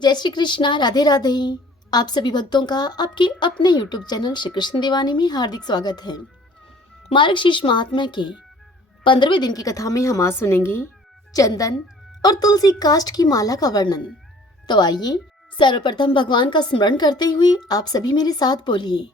जय श्री कृष्णा, राधे राधे। आप सभी भक्तों का आपके अपने YouTube चैनल श्री कृष्ण दीवानी में हार्दिक स्वागत है। मार्गशीर्ष महात्म्य के 15वें दिन की कथा में हम आज सुनेंगे चंदन और तुलसी काष्ठ की माला का वर्णन। तो आइए सर्वप्रथम भगवान का स्मरण करते हुए आप सभी मेरे साथ बोलिए।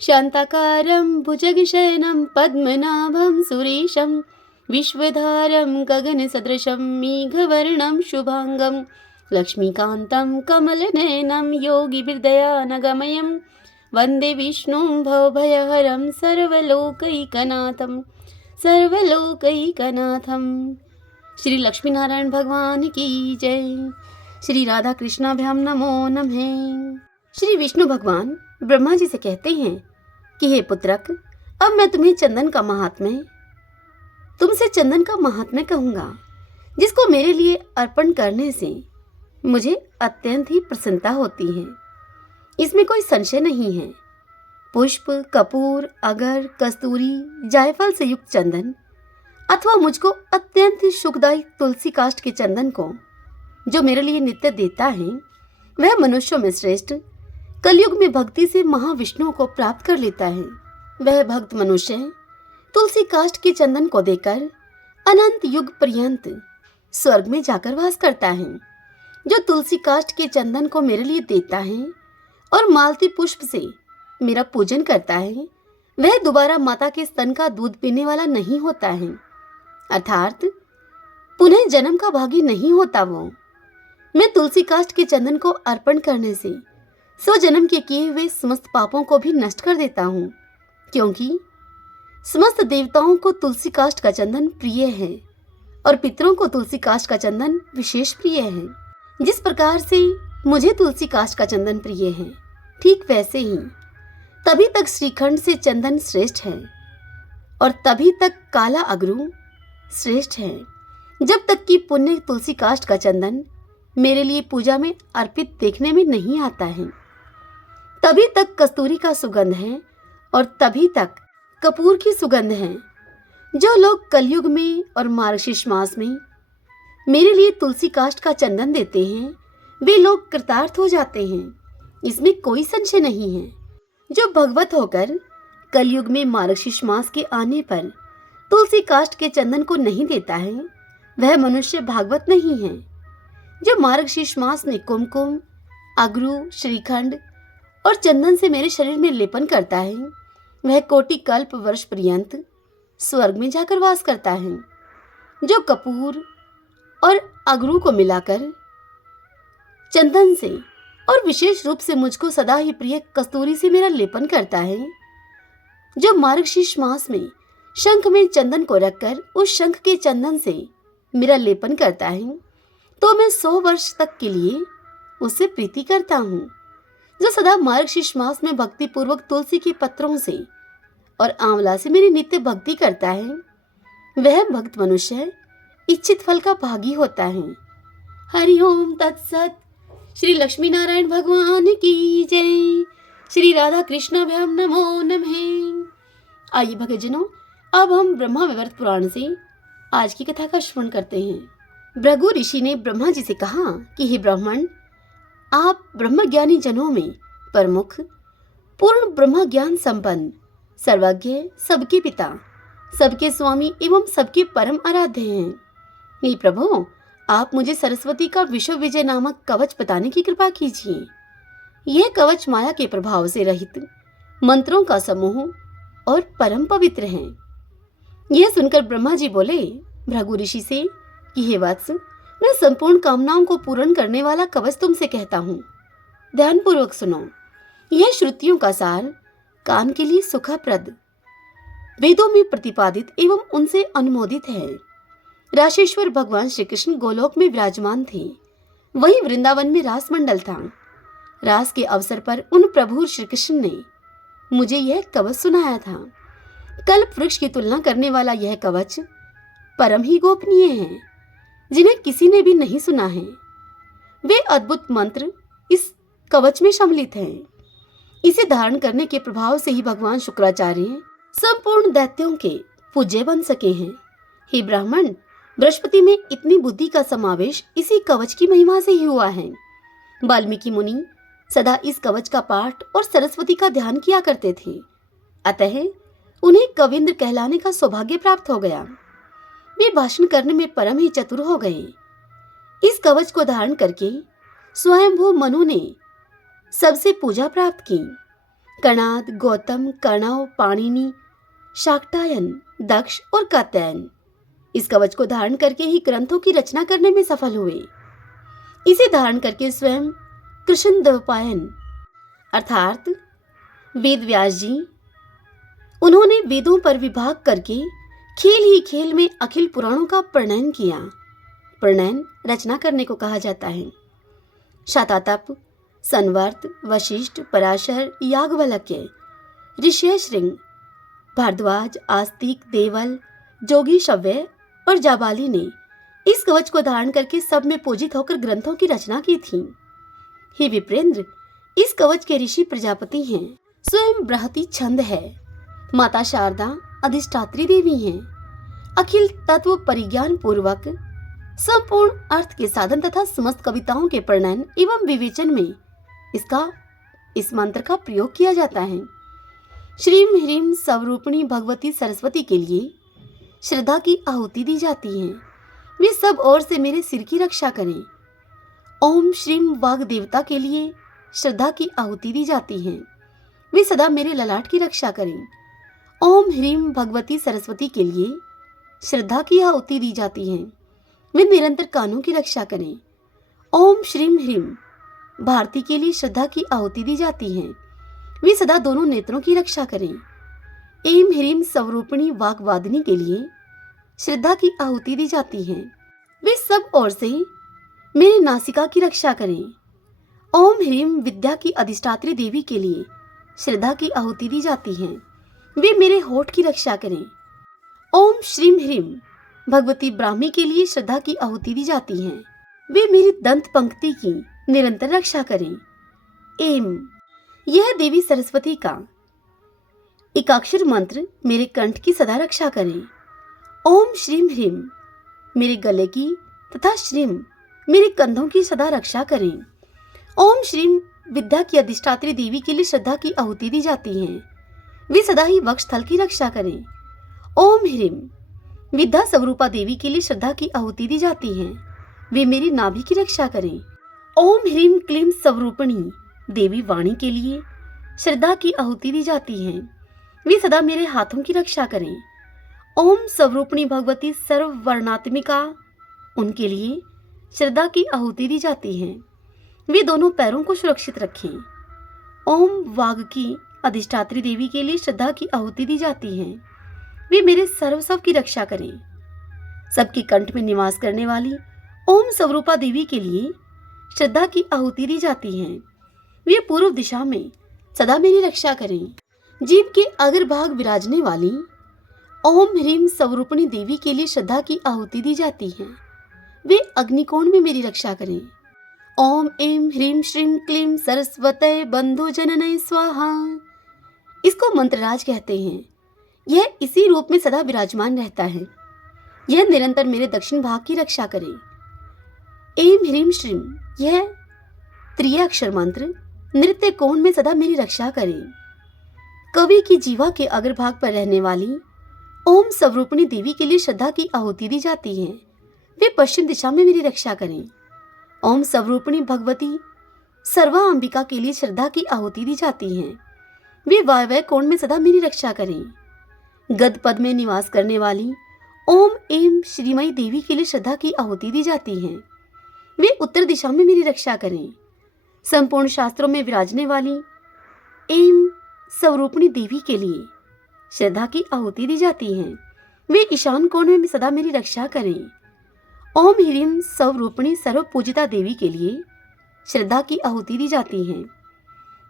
शांताकारं भुजगशयनं पद्मनाभं सुरेशं विश्वधारं गगनसदृशं मेघवर्णं शुभांगं लक्ष्मीकान्तं कमलनयनं योगिभिर्दयानगमयं वन्दे विष्णुं भवभयहरं सर्वलोकैकनाथं। श्री लक्ष्मी नारायण भगवान की जय। श्री राधा कृष्णाभ्याम नमो नमः। श्री विष्णु भगवान ब्रह्मा जी से कहते हैं कि हे पुत्रक, अब मैं तुम्हें चंदन का महात्म्य तुमसे चंदन का महात्म्य कहूंगा, जिसको मेरे लिए अर्पण करने से मुझे अत्यंत ही प्रसन्नता होती है। इसमें कोई संशय नहीं है। पुष्प, कपूर, अगर, कस्तूरी, जायफल से युक्त चंदन अथवा मुझको अत्यंत ही सुखदायी तुलसी काष्ठ के चंदन को जो मेरे लिए नित्य देता है, वह मनुष्यों में श्रेष्ठ कलयुग में भक्ति से महाविष्णु को प्राप्त कर लेता है। वह भक्त मनुष्य तुलसी काष्ठ के चंदन को देकर अनंत युग पर्यंत स्वर्ग में जाकर वास करता है। जो तुलसी काष्ठ के चंदन को मेरे लिए देता है और मालती पुष्प से मेरा पूजन करता है, वह दोबारा माता के स्तन का दूध पीने वाला नहीं होता है, अर्थात पुनः जन्म का भागी नहीं होता वो। मैं तुलसी काष्ठ के चंदन को अर्पण करने से स्वजन्म के किए हुए समस्त पापों को भी नष्ट कर देता हूँ, क्योंकि समस्त देवताओं को तुलसी काष्ठ का चंदन प्रिय है और पितरों को तुलसी काष्ठ का चंदन विशेष प्रिय है। जिस प्रकार से मुझे तुलसी काष्ठ का चंदन प्रिय है, ठीक वैसे ही तभी तक श्रीखंड से चंदन श्रेष्ठ है और तभी तक काला अगरू श्रेष्ठ है, जब तक कि पुण्य तुलसी काष्ठ का चंदन मेरे लिए पूजा में अर्पित देखने में नहीं आता है। तभी तक कस्तूरी का सुगंध है और तभी तक कपूर की सुगंध है। जो लोग कलयुग में और मार्गशीर्ष मास में मेरे लिए तुलसी काष्ठ का चंदन देते हैं, वे लोग कृतार्थ हो जाते हैं। इसमें कोई संशय नहीं है। जो भगवत होकर कलयुग में मार्गशीर्ष मास के आने पर तुलसी काष्ठ के चंदन को नहीं देता है, वह मनुष्य भागवत नहीं है। जो मार्गशीर्ष मास में कुमकुम, अगरू, श्रीखंड और चंदन से मेरे शरीर में लेपन करता है, वह कोटि कल्प वर्ष पर्यंत स्वर्ग में जाकर वास करता है। जो कपूर और अगरू को मिलाकर चंदन से और विशेष रूप से मुझको सदा ही प्रिय कस्तूरी से मेरा लेपन करता है, जो मार्गशीर्ष मास में शंख में चंदन को रखकर उस शंख के चंदन से मेरा लेपन करता है, तो मैं 100 वर्ष तक के लिए उससे प्रीति करता हूँ। जो सदा मार्गशीर्ष मास में भक्ति पूर्वक तुलसी के पत्रों से और आंवला से मेरी नित्य भक्ति करता है, वह भक्त मनुष्य इच्छित फल का भागी होता है। हरि ओम तत्सत। श्री लक्ष्मी नारायण भगवान की जय। श्री राधा कृष्णाभ्याम नमो नमः। आइए भक्तजनों, अब हम ब्रह्मा वैवर्त पुराण से आज की कथा का श्रवण करते हैं। भृगु ऋषि ने ब्रह्मा जी से कहा कि हे ब्राह्मण, आप ब्रह्मज्ञानी जनों में प्रमुख, पूर्ण ब्रह्म ज्ञान संपन्न, सर्वज्ञ, सबके पिता, सबके स्वामी एवं सबके परम आराध्य हैं। हे प्रभु, आप मुझे सरस्वती का विश्व विजय नामक कवच बताने की कृपा कीजिए। यह कवच माया के प्रभाव से रहित मंत्रों का समूह और परम पवित्र है। यह सुनकर ब्रह्मा जी बोले भृगु ऋषि से कि हे वत्स, मैं संपूर्ण कामनाओं को पूर्ण करने वाला कवच तुमसे कहता हूँ। ध्यानपूर्वक सुनो। यह श्रुतियों का सार कान के लिए सुखप्रद, वेदों में प्रतिपादित एवं उनसे अनुमोदित है। राशेश्वर भगवान श्री कृष्ण गोलोक में विराजमान थे। वहीं वृंदावन में रास मंडल था। रास के अवसर पर उन प्रभु श्री कृष्ण ने मुझे यह कवच सुनाया था। कल्प वृक्ष की तुलना करने वाला यह कवच परम ही गोपनीय है, जिन्हें किसी ने भी नहीं सुना है। वे अद्भुत मंत्र इस कवच में सम्मिलित हैं। इसे धारण करने के प्रभाव से ही भगवान शुक्राचार्य संपूर्ण दैत्यों के पूज्य बन सके हैं। हे ब्राह्मण, बृहस्पति में इतनी बुद्धि का समावेश इसी कवच की महिमा से ही हुआ है। वाल्मीकि मुनि सदा इस कवच का पाठ और सरस्वती का ध्यान किया करते थे, अतः उन्हें कविंद्र कहलाने का सौभाग्य प्राप्त हो गया। वे भाषण करने में परम ही चतुर हो गए। इस कवच को धारण करके स्वयंभू मनु ने सबसे पूजा प्राप्त की। कणाद, गौतम, कणव, पाणिनि, शाक्टायन, दक्ष और कात्यायन इस कवच को धारण करके ही ग्रंथों की रचना करने में सफल हुए। इसे धारण करके स्वयं कृष्णद्वैपायन अर्थात वेद व्यास जी, उन्होंने वेदों पर विभाग करके खेल ही खेल में अखिल पुराणों का प्रणयन किया। प्रणयन रचना करने को कहा जाता है। शतातप, संवर्त, वशिष्ठ, पराशर, याज्ञवल्क्य, ऋष्यशृंग, भारद्वाज, आस्तिक, देवल, जोगी शव्य और जाबाली ने इस कवच को धारण करके सब में पूजित होकर ग्रंथों की रचना की थी। हे विप्रेंद्र, इस कवच के ऋषि प्रजापति हैं, स्वयं बृहति छंद है, माता शारदा अधिष्ठात्री देवी हैं। अखिल तत्व परिज्ञान पूर्वक संपूर्ण अर्थ के साधन तथा समस्त कविताओं के प्रणयन एवं विवेचन में इस मंत्र का प्रयोग किया जाता है। श्रीम ह्रीम स्वरूपिणी भगवती सरस्वती के लिए श्रद्धा की आहुति दी जाती है। वे सब ओर से मेरे सिर की रक्षा करें। ओम श्रीम वाग देवता के लिए श्रद्धा की आहुति दी जाती है। वे सदा मेरे ललाट की रक्षा करें। ओम ह्रीम भगवती सरस्वती के लिए श्रद्धा की आहुति दी जाती है। वे निरंतर कानों की रक्षा करें। ओम श्रीम ह्रीम भारती के लिए श्रद्धा की आहुति दी जाती है। वे सदा दोनों नेत्रों की रक्षा करें। एम ह्रीम स्वरूपिणी वाग्वादिनी के लिए श्रद्धा की आहुति दी जाती है। वे सब ओर से मेरी नासिका की रक्षा करें। ओम ह्रीम विद्या की अधिष्ठात्री देवी के लिए श्रद्धा की आहुति दी जाती है। वे मेरे होठ की रक्षा करें। ओम श्रीम ह्रीम भगवती ब्राह्मी के लिए श्रद्धा की आहुति दी जाती है। वे मेरी दंत पंक्ति की निरंतर रक्षा करें। एम यह देवी सरस्वती का एकाक्षर मंत्र मेरे कंठ की सदा रक्षा करें। ओम श्रीम ह्रीम मेरे गले की तथा श्रीम मेरे कंधों की सदा रक्षा करें। ओम श्रीम विद्या की अधिष्ठात्री देवी के लिए श्रद्धा की आहुति दी जाती है। वे सदा ही वक्षस्थल की रक्षा करें। ओम ह्रीम विद्या स्वरूपा देवी के लिए श्रद्धा की आहुति दी जाती है। वे मेरी नाभि की रक्षा करें। ओम ह्रीम क्लीम स्वरूपिणी देवी वाणी के लिए श्रद्धा की आहुति दी जाती है। वे सदा मेरे हाथों की रक्षा करें। ओम स्वरूपिणी भगवती सर्व वर्णात्मिका उनके लिए श्रद्धा की आहुति दी जाती है। वे दोनों पैरों को सुरक्षित रखें। ओम वाग की अधिष्ठात्री देवी के लिए श्रद्धा की आहुति दी जाती है। वे मेरे सर्वस्व की रक्षा करें। सबके कंठ में निवास करने वाली ओम स्वरूपा देवी के लिए श्रद्धा की आहुति दी जाती है। वे पूर्व दिशा में सदा मेरी रक्षा करें। जीव के अग्रभाग विराजने वाली ओम ह्रीम स्वरूपिणी देवी के लिए श्रद्धा की आहुति दी जाती है। वे अग्निकोण में मेरी रक्षा करें। ओम एम ह्रीम श्रीम क्लीम सरस्वतये बंधु जननय स्वाहा। इसको मंत्रराज कहते हैं। यह इसी रूप में सदा विराजमान रहता है। यह निरंतर मेरे दक्षिण भाग की रक्षा करे। एम ह्रीम श्रीम यह त्रिअक्षर मंत्र नृत्य कोण में सदा मेरी रक्षा करे। कवि की जीवा के अग्रभाग पर रहने वाली ओम स्वरूपिणी देवी के लिए श्रद्धा की आहुति दी जाती है। वे पश्चिम दिशा में मेरी रक्षा करें। ओम स्वरूपिणी भगवती सर्वा अंबिका के लिए श्रद्धा की आहुति दी जाती है। वे वायव्य कोण में सदा मेरी रक्षा करें। गद पद में निवास करने वाली ओम एम श्रीमयी देवी के लिए श्रद्धा की आहुति दी जाती है। वे उत्तर दिशा में मेरी रक्षा करें। संपूर्ण शास्त्रों में विराजने वाली एम स्वरूपिणी देवी के लिए श्रद्धा की आहुति दी जाती है। वे ईशान कोण में सदा मेरी रक्षा करें। ओम ह्रीम स्वरूपिणी सर्व पूजिता देवी के लिए श्रद्धा की आहुति दी जाती है।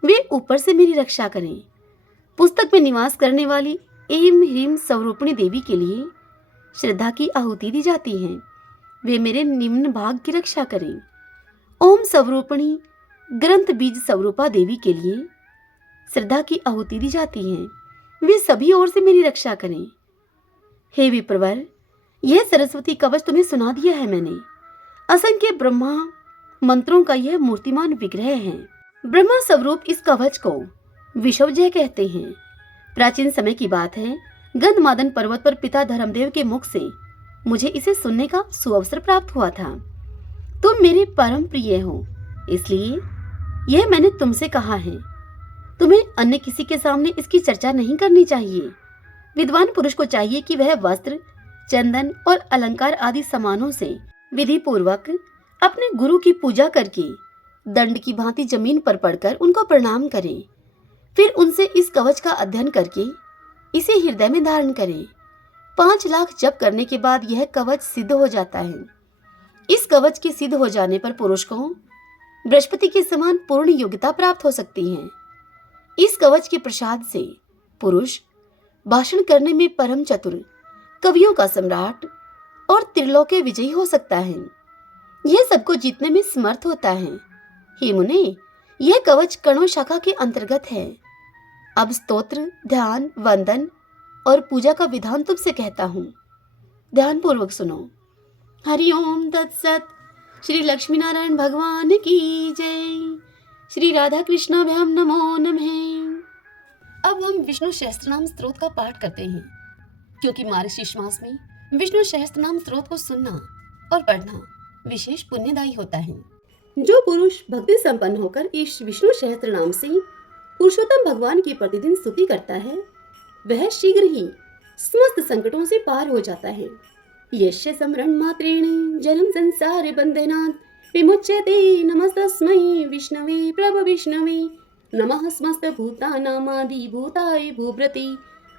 वे ऊपर से मेरी रक्षा करें। पुस्तक में निवास करने वाली एम ह्रीम स्वरूपिणी देवी के लिए श्रद्धा की आहुति दी जाती है। वे मेरे निम्न भाग की रक्षा करें। ओम स्वरूपिणी ग्रंथ बीज स्वरूपा देवी के लिए श्रद्धा की आहुति दी जाती है। वे सभी ओर से मेरी रक्षा करें। हे विप्रवर, यह सरस्वती कवच तुम्हें सुना दिया है मैंने। असंख्य ब्रह्मा मंत्रों का यह मूर्तिमान विग्रह है। ब्रह्मा स्वरूप इस कवच को विषवजय कहते हैं। प्राचीन समय की बात है, गंधमादन पर्वत पर पिता धर्मदेव के मुख से मुझे इसे सुनने का सुअवसर प्राप्त हुआ था। तुम मेरे परम प्रिय हो, इसलिए यह मैंने तुमसे कहा है। तुम्हें अन्य किसी के सामने इसकी चर्चा नहीं करनी चाहिए। विद्वान पुरुष को चाहिए कि वह वस्त्र, चंदन और अलंकार आदि सामानों से विधि पूर्वक अपने गुरु की पूजा करके दंड की भांति जमीन पर पड़कर उनको प्रणाम करे। फिर उनसे इस कवच का अध्ययन करके इसे हृदय में धारण करे। 5 लाख जप करने के बाद यह कवच सिद्ध हो जाता है। इस कवच के सिद्ध हो जाने पर पुरुष को बृहस्पति के समान पूर्ण योग्यता प्राप्त हो सकती है। इस कवच के प्रसाद से पुरुष भाषण करने में परम चतुर, कवियों का सम्राट और त्रिलोक्य विजयी हो सकता है। यह सबको जीतने में समर्थ होता है। हे मुने, यह कवच कणव शाखा के अंतर्गत है। अब स्तोत्र, ध्यान, वंदन और पूजा का विधान तुमसे कहता हूँ। ध्यान पूर्वक सुनो। हरि ओम तत्सत। श्री लक्ष्मी नारायण भगवान की जय। श्री राधा कृष्णाभ्याम नमो नमः। अब हम विष्णु सहस्त्रनाम स्तोत्र का पाठ करते हैं, क्योंकि मार्गशीर्ष मास में विष्णु सहस्त्रनाम स्तोत्र को सुनना और पढ़ना विशेष पुण्यदायी होता है। जो पुरुष भक्ति संपन्न होकर इस विष्णु सहस्त्रनाम से पुरुषोत्तम भगवान की प्रतिदिन स्तुति करता है, वह शीघ्र ही समस्त संकटों से पार हो जाता है। यस्य स्मरण मात्रेण जन्म संसार बंधनात् विमुच्यते। नमस्तस्मै विष्णवे प्रभ विष्णवे। नमः समस्त भूतानामादि भूताय भूभृति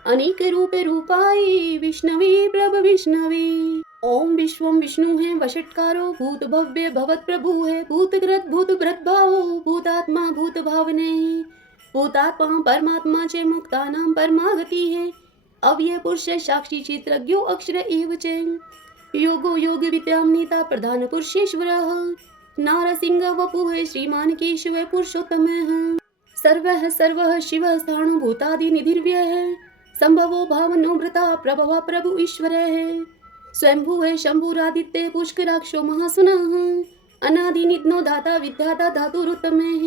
अनेक रूपे रूपाय विष्णवे प्रभ विष्णवे। ओम विश्वम विष्णु है वषट्कारो भूत भव्य भवत प्रभु है। भूतकृत भूत भृत भावो भूतात्मा भूत भावने। भूतात्मा परमात्मा च मुक्तानां परमागति है। अव्यय पुरुष साक्षी चित्रज्ञो अक्षर एव च। योगो योग विद्याम नेता प्रधान पुरुषेश्वरः। नारसिंह वपुः श्रीमान केशव पुरुषोत्तमः। सर्वः सर्वः शिवः स्थाणु भूतादि निधिर्व्ययः। संभवो भावनो भृता प्रभव प्रभु ईश्वरः। स्वयंभू है शंभुरादित्य पुष्कराक्षो महासुनः। अनादि निधनो दाता विद्याता धातुरुत्तमः।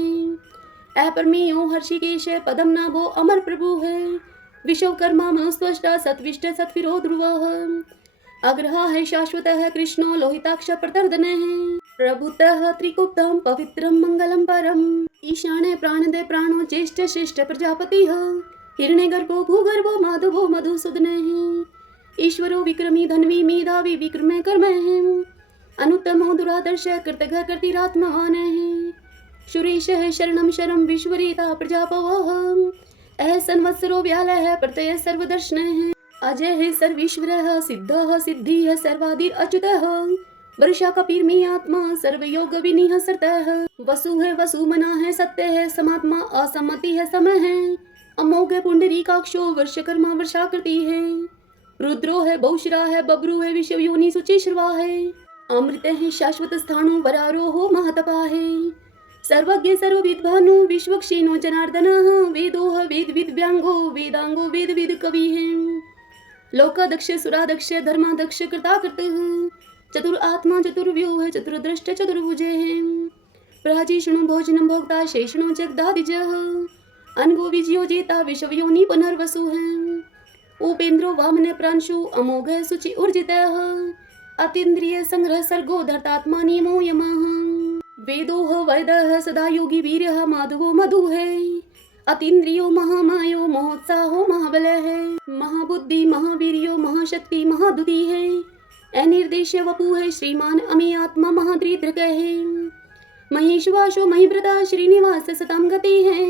अपरमेयो हर्षिकेश पदम नाभो अमर प्रभु है। विश्वकर्मा मनुस्वष्टा सत्विष्ट सत्विरो ध्रुवः। अग्रहा है शाश्वत है कृष्णो लोहिताक्ष प्रतर्दनः। प्रभुतः त्रिकुप्तम पवित्रम मंगलम परम। ईशाने प्राणदे प्राणो ज्येष्ठ श्रेष्ठ प्रजापतिः। हिरण्यगर्भो भूगर्भो माधवो मधुसूदनः। ईश्वरो विक्रमी धन्वी मेधावी विक्रमे कर्मः। अनुत्तमो दुरादर्श कृतघ्न कृतिरात्मवानः। सुरेशः शरणं शरं विश्वरेता प्रजापवः। संवत्सरो व्यालः प्रत्यय सर्वदर्शनः। अजय है सर्वेश्वरः सिद्धः सिद्धिः सर्वादिर अच्युतः। वर्षा कपीर्मे आत्मा सर्वयोग विनिह सरतः। वसु है वसुमना है सत्य है समात्मा असम्मति है समय है। अमोघ पुंडरीकाक्षो वर्षकर्मा वर्षाकृति है। रुद्रो है बहुशिरा है बब्रू है विश्व योनि सुचिश्रवा है। अमृत है शाश्वत स्थाणु वरारोहो महतपा है। सर्वज्ञ सर्वविद्वानु विश्वक्षेनो जनार्दनः। वेदोह वेद विद व्यांगो वेदांगो वेद विद कवि है। लोकादक्ष सुरादक्ष धर्मादक्ष कृताकृतः। चतुर आत्मा चतुर्व्यूह चतुर्द्रष्ट चतुर्भुज है। प्राजीष्णु भोजनं भोक्ता शेषणो जगदादिजः। अनगो विजयो जेता विश्वयोनि पुनर्वसु है। उपेन्द्रो वामन प्रांशु अमोघ सुचि ऊर्जितः। अतीन्द्रिय संग्रह सर्गो धर्तात्मा नियमो यमः। वेदोह वैदः सदा योगी वीर्यः माधवो मधु है। अतीन्द्रियो महामायो महोत्साहो महाबल है। महाबुद्धि महावीर्यो महाशक्ति महादुति है। अनिर्देश वपु है श्रीमान अमे आत्मा महादृढ है। महेशवासो महिव्रता श्रीनिवास सताम गति है।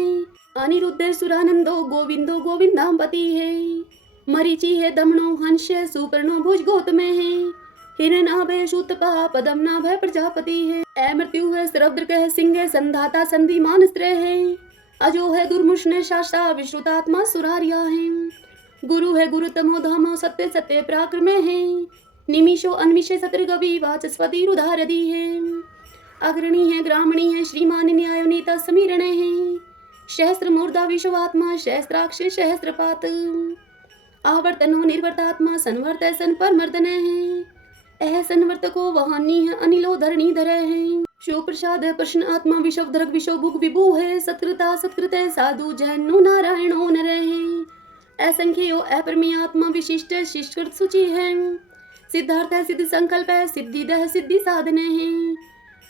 अनिरुद्ध सुरानंदो गोविंदो गोविंदाम्पति है। मरीचि है दमनो हंस सुपर्णो भुज गौतम है। हिरणाभय शूतपा पदम नाभय प्रजापति है। अमृत्यु है सरभद्रक है सिंह संधाता संधिमान स्त्र है। अजो है दुर्मुष्ण शास्ता विश्रुतात्मा सुरारिया है। गुरु है गुरुतमो धामो सत्य सत्य पराक्रम है। निमिषो अन्विषे सतर्गवि वाचस्पति रुधारदी है। अग्रणी है ग्रामणी है श्रीमान न्याय नेता समीरण है। सहस्त्र मूर्धा विश्वात्मा सहस्त्राक्ष सहस्त्रपात। आवर्तनो निर्वर्तात्मा संवर्त सन परमर्दन है। संवर्तको वहानी है अनिलो धरणी धर है। शो प्रसाद प्रश्न आत्मा विशव धरक विशो भुग विभु है सत्कृता सत्कृत साधु जैनो नारायणो नर है असंख्यो अपरमीय आत्मा विशिष्ट शिष्टकृत सूचि है सिद्धार्थ है सिद्ध संकल्प है सिद्धि दह सिद्धि साधने हैं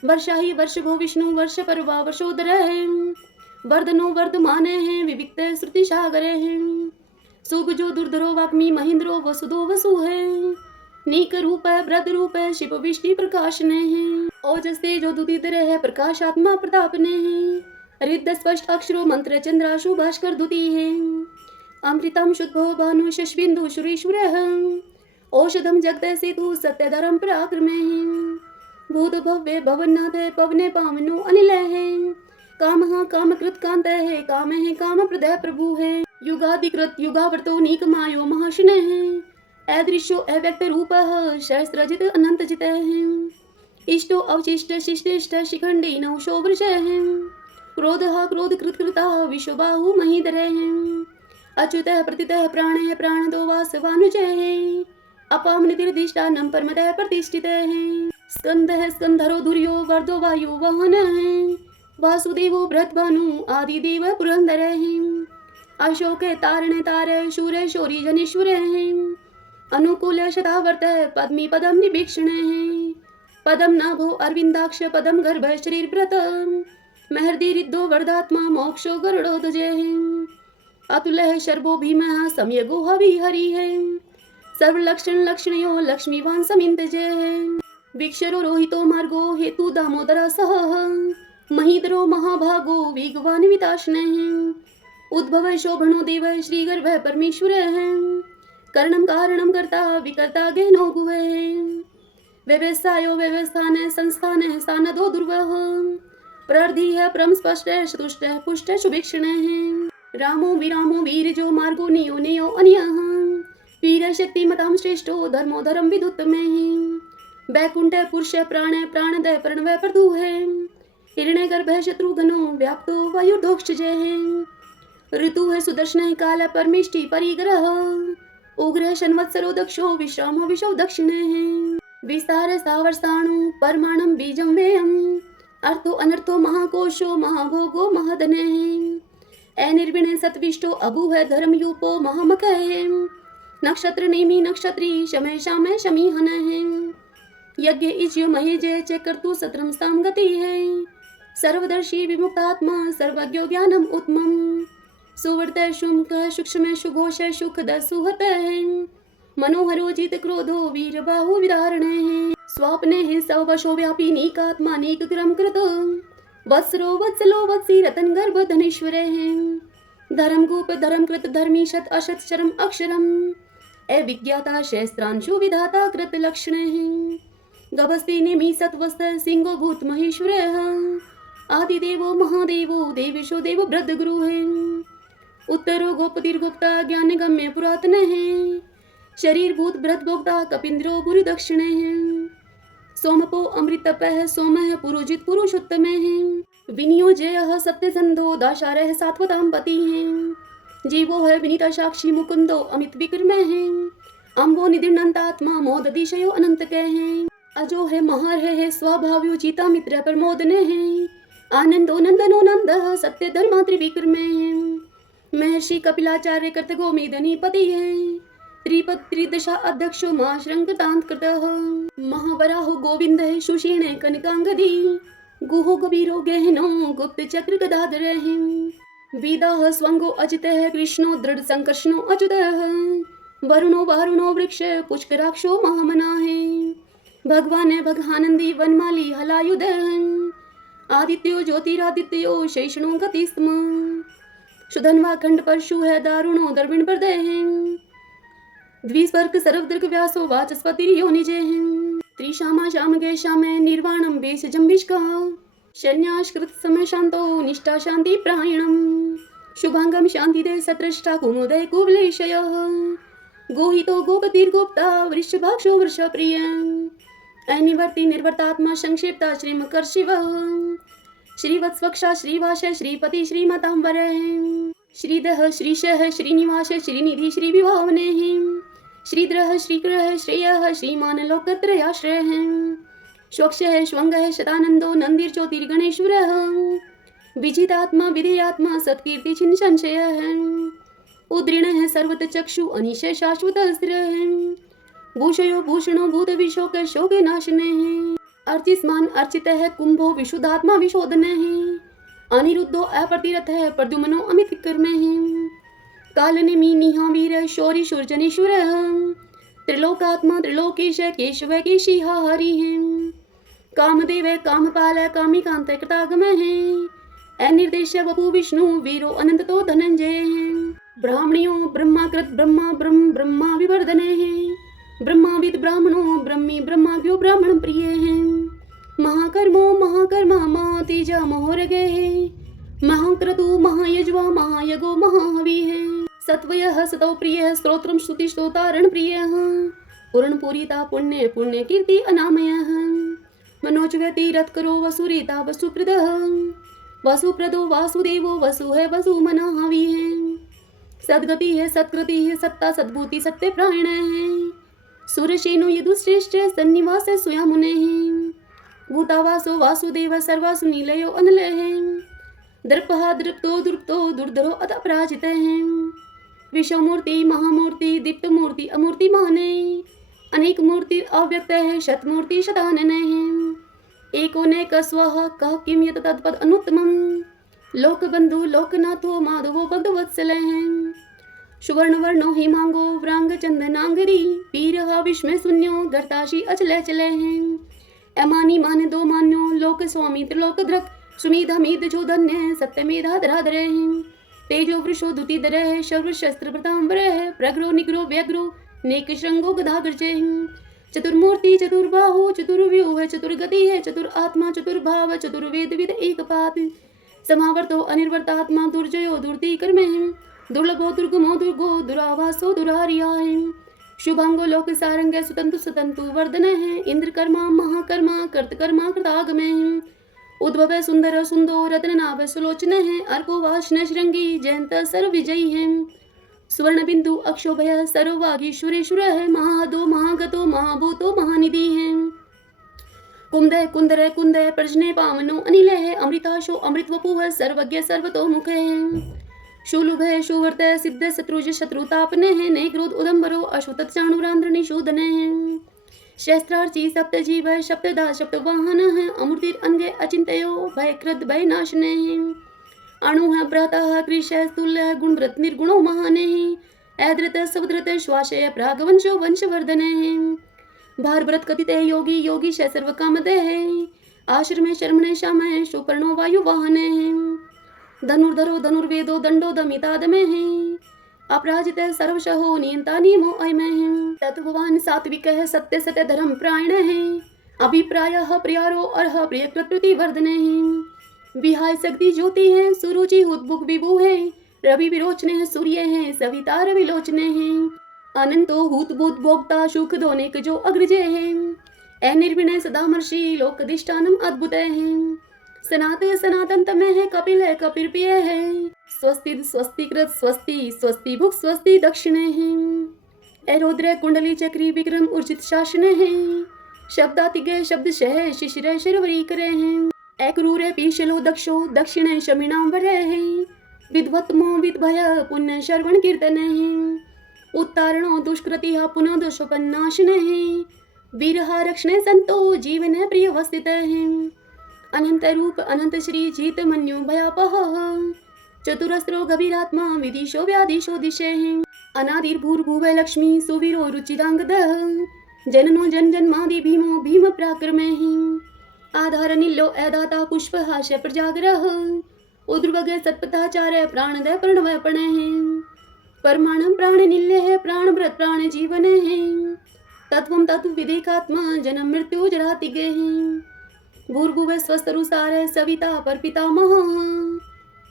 वर्षा ही वर्ष भो विष्णु वर्ष परवा वर्षोदर है वर्धनो वर्धमान है विविक्त श्रुति सागर है सुगजो दुर्धरो वाग्मी महेंद्रो वसुदो वसु है नीक रूप है वृद्ध रूप है शिव विष्णु प्रकाश ने है ओजस तेजो दुदितर है प्रकाश आत्मा प्रताप ने है रिद्ध स्पष्ट अक्षरो मंत्र चंद्राशु भास्कर दुति है अमृतम शुद्धो भानु शशबिंदु सुरेश्वर है औषधम जगत सेतु सत्य धर्म पराक्रम है भूत भव्य भवनाथ है पवने पावनो अनिल है काम कामकृत कांत है काम प्रदय प्रभु है युगाधिकृत युगावर्तो नीक मायो महाशुन है अदृश्यो अव्यक्त रूप सहस्रजित अनंत जित है इष्टो अवशिष्ट शिष्टिष्ट शिखंडी नवशो वृष है क्रोध कृता विश्वबाहु महीधर है अच्युत प्रतित प्राण प्राण दो वासवानुज है अपाम निर्दिष्टानम परमतः प्रतिष्ठित है स्कंद है स्कंधरो धुर्यो वर्धो वायु वहन है वासुदेवो बृहद्भानु आदिदेव पुरंदर है अशोक तारण तार शूर शौरी जनेश्वर है अनुकूल शतावर्त पद्मी पदम निभीक्षण है पदम नाभो अरविंदाक्ष पदम गर्भ शरीर व्रत महर्दि रिद्धो वर्धात्मा मोक्षो गरुड़ो ध्वज है अतुल है शर्भो भीम सम्यगो हवि हरि है सर्व लक्षण लक्षणयो लक्ष्मीवान समिंत जय है विक्षरो रोहितो मार्गो हेतु दामोदर सह महीधरो महाभागो वेगवान विताशन है उद्भव शोभनो देव श्री गर्भ परमेश्वर है कर्णम कारणम करता विकर्ता गहनो गुह है व्यवस्थायो व्यवस्थान संस्थान है सानदो दुर्वह प्रार्थी है परम स्पष्ट है चतुष्ट है पुष्ट सुभिक्षण है रामो विरामो वीरजो मार्गो नियो नियो अन्यः वीर शक्ति मताम श्रेष्ठो धर्मो धर्म विदुत्तम है वैकुंठ पुरुष प्राण प्राणदय प्रणव प्रदु है हिरण्य गर्भ शत्रुघ्नो व्याप्तो वायुर्दोक्ष जय है ऋतु है सुदर्शन है काल परमेष्टि परिग्रह उग्र शन्वत्सरो दक्षो विश्रामो विशो दक्षिण है विस्तार सावर्षाणु परमाणम बीजम वेयम अर्थो अनर्थो महाकोशो महाभोगो महदन है अनिर्विण सत्विष्टो अभु है धर्मयूपो महामक है नक्षत्र नेमी नक्षत्री शमय शामय शमीहन है यज्ञ इज्यो महेजय च कर्तु सत्रम साम गति है सर्वदर्शी विमुक्तात्मा सर्वज्ञो ज्ञानम उत्तमम सुवर्त शुम्क सूक्ष्म सुघोष सुखद सुहत है मनोहरो जित क्रोधो वीर बाहु विदारण है स्वाप्ने है सवशो व्यापी नीकात्मा नीक क्रम कृत वत्सरो वत्सलो वत्सी रतन गर्भ धनेश्वर है धर्म गोप धर्म कृत धर्मी शत अशत शरम अक्षरम अविज्ञाता शस्त्रांशु विधाता कृत लक्षण है गभस्ते नेमि सत्वस्त सिंहो भूत महेश्वर आदिदेवो महादेवो देवेशो देव वृद्ध गुरु है उत्तरो गोपतिर्गुप्ता ज्ञान गम्य पुरातन है शरीर भूत वृद्ध भोक्ता कपिंद्रो बुरी दक्षिण है सोमपो अमृतप है सोम है पुरोजित पुरुषोत्तम है विनियोजय सत्य संधो दाशारह सात्वताम पति है जीवो है विनीता साक्षी मुकुंदो अमित विक्रम है अम्बो निदिर्नंतात्मा मोद दिशयो अनंत कह है अजो है महार है स्वभाव्यो जीता मित्र प्रमोदन है आनंदो नंदनो नंद सत्य धर्मा त्रिविक्रम है महर्षि कपिलाचार्य कर्तगो मेदनी पति है त्रिपद त्रिदशा अध्यक्षो महाश्रंकतांत कृतः महावराहो गोविंद है सुषीण कनकांगदी गुहो कबीरो गहनो गुप्त चक्र गदाधर है वेदा स्वंगो अजित है कृष्णो दृढ़ संकर्षणो अच्युत वरुणो वारुणो वृक्ष पुष्कराक्षो महामना है भगवान है भगहानंदी वनमाली हलायुध आदित्यो ज्योतिरादित्यो शैषणो गतिस्म सुधन्वा खंड परशु है दारुणो दर्विण प्रदय है द्विस्वर्ग सर्वदृक व्यासो वाचस्पति योनिजे है त्रिशामा श्याम गे श्यामे निर्वाणम बेस जम्बिष्का शन्याश्कृत समय शांतो निष्ठा शांति प्रायणम शुभांगम शांति दे सत्रष्टा कुमोदय कुवलेशय गोहितो गोपतिर्गोप्ता वृषभाक्षो वृषप्रिय अनिवर्ति निर्वर्तात्मा संक्षिप्ता श्रीमकर्षिव श्रीवत्स्वक्षा श्रीवास श्रीपति श्रीमतांबर श्रीदह श्रीशः श्रीनिवास श्रीनिधि श्रीविभावने श्रीद्रह श्रीग्रह श्रेय श्रीमान लोकत्रयाश्रय स्वक्षः स्वङ्गः शतानन्दो नन्दिर्ज्योतिर्गणेश्वरः विजितात्मा विधेयात्मा सत्कीर्ति छिन्न संशयः उद्रीणः सर्वत चक्षु अनिश शाश्वत स्थिरः भूषयो भूषणो भूतविशोक शोक नाशनः अर्चिस्मान अर्चितः कुंभो विशुद्धात्मा विशोधनः अनिरुद्धो अप्रतिरथः प्रद्युम्नो अमित कर्मः कालनेमि निहावीर शौरि शूर्जनेश्वरः त्रिलोकात्मा त्रिलोकेश केशव केशिहा हरिः कामदेव कामपाल कामिकान्त कृतागमः अनिर्देश वपु विष्णु वीरो अनंतो धनंजय ब्राह्मणियो ब्रह्माकृत ब्रह्मा ब्रह्म ब्रह्मा विवर्धने ब्रह्माविद ब्राह्मणो ब्रह्मी ब्रह्माव्यो ब्राह्मण प्रिय महाकर्मो महाकर्मा महातेजा महोरगे महाक्रतु महायज्वा महायगो महाहवि सत्वयः सतो प्रिय स्तोत्रम श्रुति स्तोतारण प्रिय पूर्णपूरिता पुण्य पुण्य कीर्ति अनामयः मनोजव्यति रत्करो वसुरीता वसुप्रदः वसुप्रदो वासुदेवो वसु है वसु मना हवि है सदगति है सत्कृति है सत्ता सद्भूति सत्य प्राण है सुरसेनो यदुश्रेष्ठ सन्निवास सुया मुने भूतावासो वासुदेव सर्वासु नीलयो अनल है दर्पहा दृप्तो दुर्प्तो दुर्धरो अत पराजित है विश्वमूर्ति महामूर्ति दीप्त मूर्ति अमूर्ति माने अनेक मूर्ति अव्यक्त है शतमूर्ति शतानन है एकोनेक स्वः कः किं यत् तत्पद अनुत्तमं लोकबन्धु लोकनाथो माधवो भक्तवत्सलः सुवर्णवर्णो हिमांगो व्रांग चंदनांगरी पीरहा विस्मय शून्यो गर्ताशी अचल चलः अमानी मान दो मान्यो लोक स्वामी त्रिलोकधृक् सुमेधामेध चोधन्य सत्यमेधाधराधरः तेजो वृषो दुतिधरः शस्त्र प्रतांबरः प्रग्रो निग्रो व्यग्रो नेक श्रृंगो गदागर्जः चतुर्मूर्ति चतुर्बाहु चतुर्व्यूह चतुर्गति है चतुरात्मा चतुर्भाव चतुर्वेद विद एकपात समावर्तो अनिर्वर्तात्मा दुर्जयो दुर्ति कर्म दुर्लभो दुर्गमो दुर्गो दुरावासो दुरारिया शुभांगो लोक सारंग सुतंतु सुतंतु वर्धन है इंद्र कर्मा महाकर्मा कर्तकर्मा कृतागम उद्भव सुंदर सुंदो रत्ननाभ सुलोचन है अर्को वाष्ण श्रृंगी जयंत सर्व विजयी है सुवर्ण बिंदु अक्षोभय सर्ववागीश्वरेश्वर है महादो महागतो महाभूतो महानिधि है कुंदय कुंदर कुंदय प्रजने पावनो अनिल है अमृताशो अमृत वपु है सर्वज्ञ सर्वतो मुख है शूलुभ है सुवर्त सिद्ध शत्रुज शत्रुतापन है नय क्रोध उदम्बरो अश्वत चाणुरांध्र निशोधन है शस्त्रार्ची सप्त जीव है सप्तदा सप्त वाहन है अमृतिर अन्य अचिंतयो भयकृत भय नाशन है अणु है प्रातः कृष स्थूल गुणव्रत निर्गुणो महाने ऐद्रत सवद्रत श्वासय प्रागवंशो वंशवर्धन भारव्रत कथित योगी योगी श सर्व कामद है आश्रम शर्मण श्याम सुपर्णो वायु वाहन धनुर्धरो धनुर्वेदो दंडो दमितादम है अपराजित सर्वशहो नियंता नियमो अयम तत्ववान सात्विक है सत्य सत्य धर्म प्रायण है अभिप्राय प्रियारो अर्ह प्रिय प्रकृति वर्धन है विहाय शक्ति ज्योति है सुरुचि उद्भुक विभु है रवि विरोचने है सूर्य है सविता रवि लोचने है अनंतो हूत भूत भोक्ता सुख दोनेक जो अग्रजय है अनिर्विणय सदामर्षि लोकधिष्ठानम अद्भुत है सनातन तमय है कपिल प्रिय है स्वस्ति स्वस्तिकृत स्वस्ति स्वस्ति भुक स्वस्ति दक्षिणे है रुद्र कुंडली चक्री विक्रम ऊर्जित शासन है शब्दातिगय शब्द शह शिशिर शर्वरी करे हैं एक्रूर पीशलो दक्षो दक्षिण शमिनांबर है विद्वत्मो विद्भय पुण्य श्रवण कीर्तन है उत्तारणो दुष्कृति पुनः दोषोपन्नाशन है वीरहा रक्षण संतो जीवन प्रिय वस्थित है अनंत रूप अनंत श्री जीत मन्यु भयापह चतुरस्रो गभीरात्मा विदिशो व्यादिशो दिशे अनादिर्भूर्भुव लक्ष्मी सुवीरो रुचिरांगद जननो जन जन्मादि भीमो भीम पराक्रमे आधार नीलो ऐदाता पुष्प हास्य प्रजाग्रह उद्रवग सत्पथाचार्य प्राणदय प्रणवय पणे परमाणम प्राण निल्य है प्राण व्रत प्राण जीवन है तत्वम तत्व विदेकात्मा जन्म मृत्यु जरातिगे भूर्भुव स्वस्तरुसार सविता पर पितामह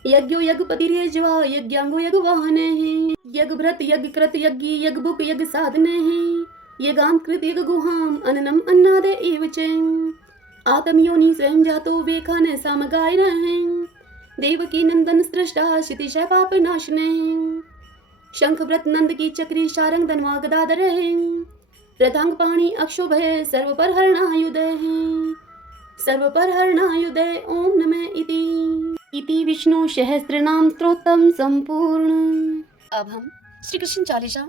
यज्ञो यज्ञपतिर्यज्वा यज्ञांगो यज्ञ वाहन है यज्ञ भ्रत यज्ञ कृत यज्ञ यज्ञ भुक यज्ञ साधन है यज्ञांत कृत यज्ञ गुहाम अन्नम अन्नादे एव च आत्म योनि स्वयं जातो वेखान सामगायन है देवकी नंदन सृष्टा क्षितिश पाप नाशन है शंख व्रत नंद की चक्री शारंग धनवा गदाधर है रथांग पाणी अक्षोभय सर्व पर हरणायुदय है, सर्व पर हरणायुदय ओम नमः इति विष्णु सहस्त्र नाम स्तोत्रम संपूर्ण। अब हम श्री कृष्ण चालीसा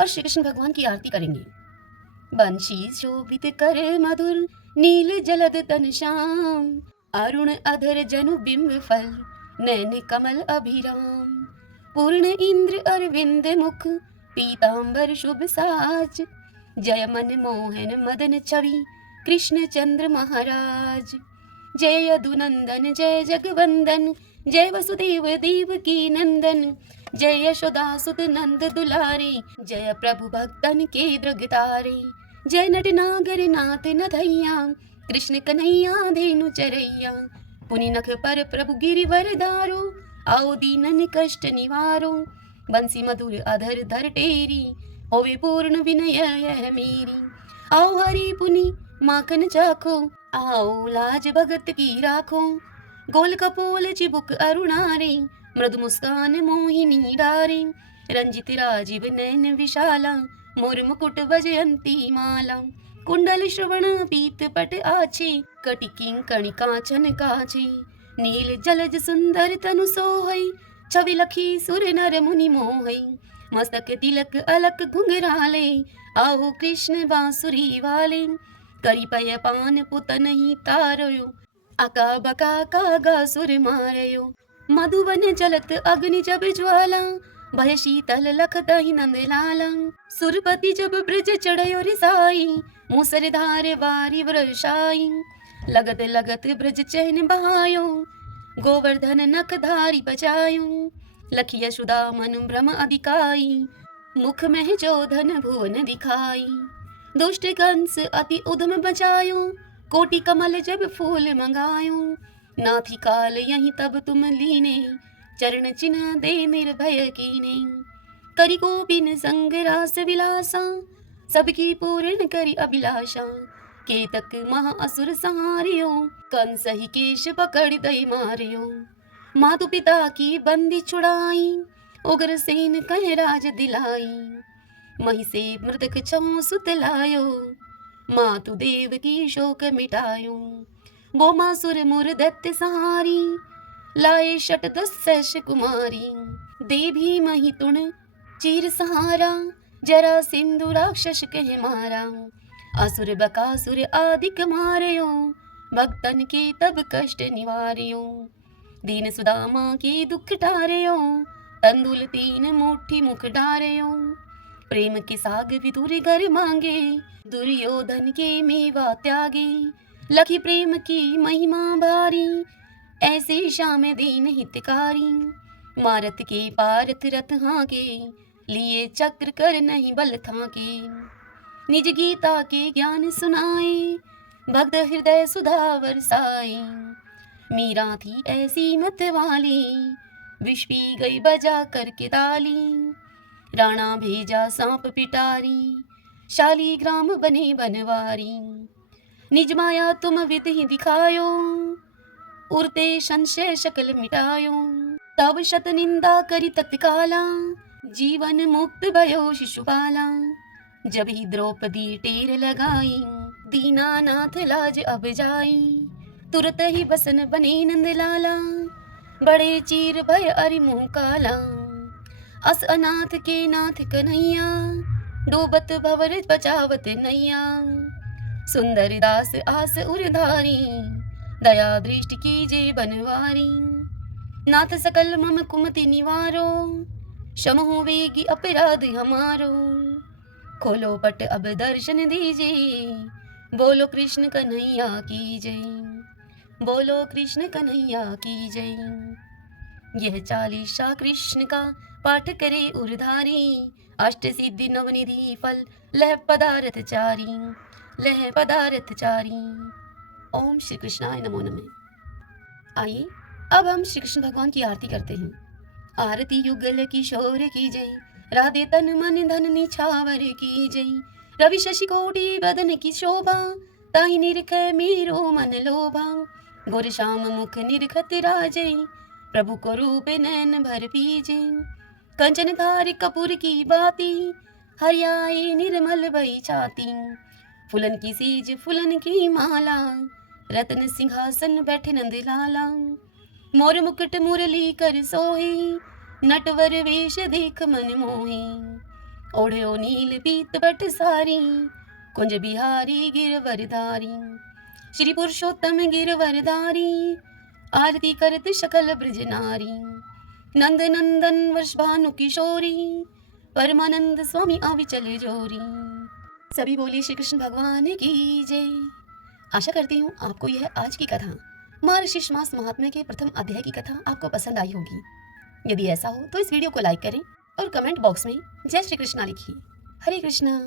और श्री कृष्ण भगवान की आरती करेंगे। बंशी शोभित कर मधुर नील जलद तन श्याम, अरुण अधर जनु बिंब फल नैन कमल अभिराम, पूर्ण इंद्र अरविंद मुख पीतांबर शुभ साज, जय मन मोहन मदन छवि कृष्ण चंद्र महाराज, जय यदुनंदन जय जगवंदन जय वसुदेव देव की नंदन, जय यशोदा सुत नंद दुलारे, जय प्रभु भक्तन के दृगतारे, जय नट नागर नाथ नथैया कृष्ण कन्हैया धेनु चरैया, पुनि नख पर प्रभु गिरिवर धारो, आओ दीनन कष्ट निवारो, बंसी मधुर अधर धर टेरी होवे पूर्ण विनय यह मेरी, आओ हरि पुनि माखन चाखो, आओ लाज भगत की राखो, गोल कपोल चिबुक अरुणारे, मृदु मुस्कान मोहिनी डारे, रंजित राजीव नयन विशाला, मोर मुकुट वजयंती माला, कुंडल श्रवण पीत पट आछे, कटिकिं कणिकांचन काछे, नील जलज सुंदर तनु सोहै, छवि लखी सुर नर मुनि मोहै, मस्तक तिलक अलक घुंघराले, आओ कृष्ण बांसुरी वाले, करी पय पान पुतन ही तारयो, अका बका कागा सुर मारयो, मधुवन जलत अग्नि जब ज्वाला, भय शीतल लखतहि नंद लाला, सुरपति जब ब्रज चढ़यो रिसाई, मूसरधार वारी वर्षाई, लगत लगत ब्रज चहन बहायो, गोवर्धन नख धारी बजायो, लखी यशोदा मन भ्रम अधिकाई, मुख में जोधन भुवन दिखाई, दुष्ट कंस अति उद्यम बचायो, कोटि कमल जब फूल मंगायो, नाथी काल यहीं तब तुम लीने, चरण चिन्ह दे निर्भय कीने, करि गोपिन संग रास विलासा, सबकी पूर्ण करि अभिलाषा, केतक महा असुर संहारियो, कंस ही केश पकड़ दई मारियो, मातु पिता की बंदी छुड़ाई, उग्र सेन कह राज दिलाई, मही से मृतक छौ सुत लायो, मातु देव की शोक मिटायो, बोमासुर मुर दैत्य सहारी, लाए शट दस कुमारी, दे भी मही तुण चीर सहारा, जरा सिंधु राक्षस कह मारा, असुर बकासुर आदिक मारयो, भक्तन के तब कष्ट निवार्यो, दीन सुदामा के दुख टारयो, तंदुल तीन मुट्ठी मुख डारयो, प्रेम के साग विदुर घर मांगे, दुर्योधन के मेवा त्यागे, लखी प्रेम की महिमा भारी, ऐसे श्याम दीन हितकारी, मारत के पारथ रथ हाके, लिए चक्र कर नहीं बल थाके, निज गीता के ज्ञान सुनाए, भक्त हृदय सुधा बरसाए, मीरा थी ऐसी मत वाली, विष पी गई बजा करके ताली, राणा भेजा सांप पिटारी, शालीग्राम बने बनवारी, निज माया तुम विद ही दिखायो, उरते संशय शकल मिटायो, तब शत निंदा करी तत्काला, जीवन मुक्त भयो शिशुपाला, जब ही द्रौपदी टेर लगाई, दीनानाथ लाज अब जाई, तुरत ही बसन बने नंद लाला, बड़े चीर भय अरि मुँह काला, अस अनाथ के नाथ कन्हैया, डूबत भवर बचावत नैया, सुंदर दास आस उरधारी, दया दृष्टि कीजे बनवारी, नाथ सकल मम कुमति निवारो, क्षमहु वेगी अपराध हमारो, खोलो पट अब दर्शन दीजिए, बोलो कृष्ण कन्हैया की जय, बोलो कृष्ण कन्हैया की जय। यह चालीसा कृष्ण का पाठ करे उरधारी, अष्ट सिद्धि नवनिधि फल लह पदार्थ चारी, लह पदार्थ चारी। ओम श्री कृष्णाय नमो नमः। आइए अब हम श्री कृष्ण भगवान की आरती करते हैं। आरती युगल किशोर की जय, राधे तन मन धन निछावर की जय, रवि शशि कोटि बदन की शोभा, ताहि निरख मेरो मन लोभा, गुर श्याम मुख निरखत राजै, प्रभु को रूप नैन भर पीजे, कंचन धार कपूर की बाती, हरियाए निर्मल बई छाती, फुलन की सीज फुलन की माला, रत्न सिंहासन बैठे नंद लाला, मोर मुकुट मुरली कर सोही, नटवर वेश देख मन मोही, ओढ़ो नील पीत बट सारी, कुंज बिहारी गिरवरधारी, श्री पुरुषोत्तम गिरवरधारी, आरती करत सकल ब्रज नारी, नंद नंदन वृषभानु किशोरी, परमानंद स्वामी अविचल जोरी। सभी बोलिए श्री कृष्ण भगवान की जय। आशा करती हूँ आपको यह आज की कथा महर्षि मास महात्म्य के प्रथम अध्याय की कथा आपको पसंद आई होगी। यदि ऐसा हो तो इस वीडियो को लाइक करें और कमेंट बॉक्स में जय श्री कृष्णा लिखिए। हरे कृष्णा।